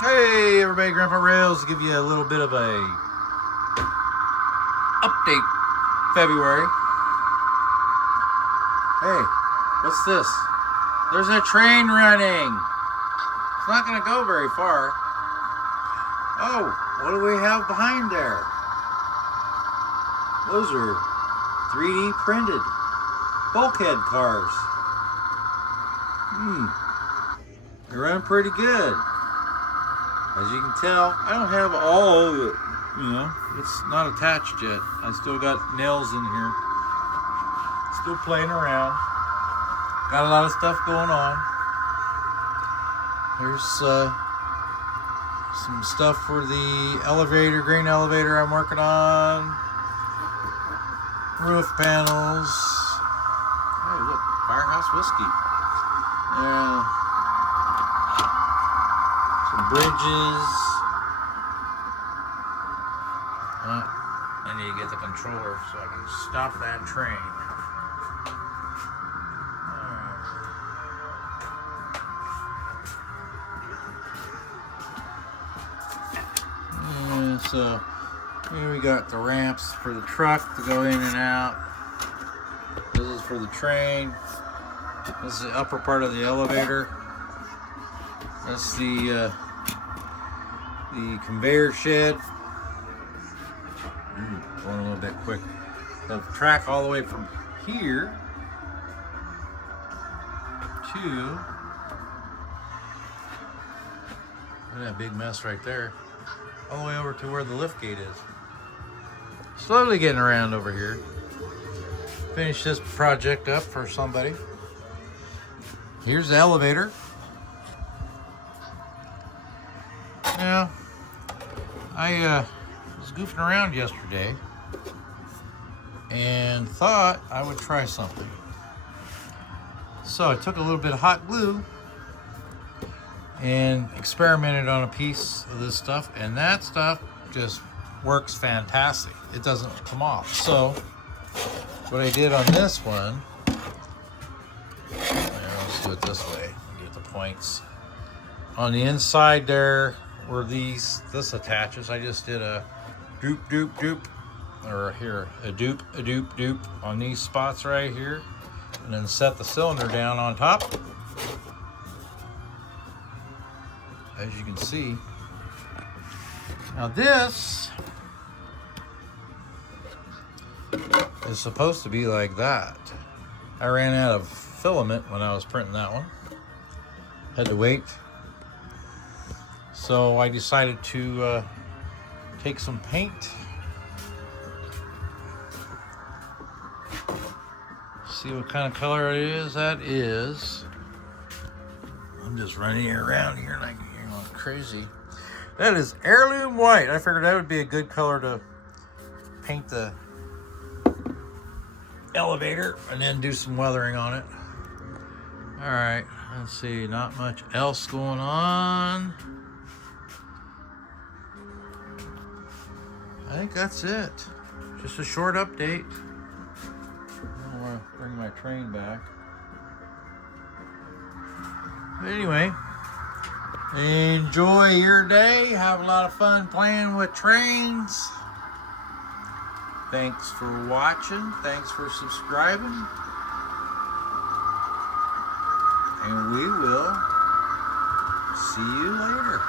Hey everybody, Grandpa Rails to give you a little bit of a update. February. Hey, what's this? There's a train running. It's not going to go very far. Oh, what do we have behind there? Those are 3D printed bulkhead cars. They're running pretty good. As you can tell, I don't have all of it, it's not attached yet. I still got nails in here. Still playing around. Got a lot of stuff going on. There's some stuff for the elevator, green elevator I'm working on. Roof panels. Hey, look, Firehouse Whiskey. Some bridges. I need to get the controller so I can stop that train. So here we got the ramps for the truck to go in and out. This is for the train. This is the upper part of the elevator. That's the conveyor shed. Going a little bit quick. The track all the way from here to, look at that big mess right there, all the way over to where the lift gate is. Slowly getting around over here. Finish this project up for somebody. Here's the elevator. Now, I was goofing around yesterday and thought I would try something. So I took a little bit of hot glue and experimented on a piece of this stuff, and that stuff just works fantastic. It doesn't come off. So what I did on this one, let's do it this way, get the points. On the inside there where this attaches, I just did a doop, or here, a doop on these spots right here, and then set the cylinder down on top. As you can see. Now this is supposed to be like that. I ran out of filament when I was printing that one. Had to wait. So I decided to take some paint. See what kind of color it is. That is, I'm just running around here like going crazy. That is heirloom white. I figured that would be a good color to paint the elevator and then do some weathering on it. All right, let's see, not much else going on. I think that's it. Just a short update. I want to bring my train back. But anyway, enjoy your day. Have a lot of fun playing with trains. Thanks for watching. Thanks for subscribing. And we will see you later.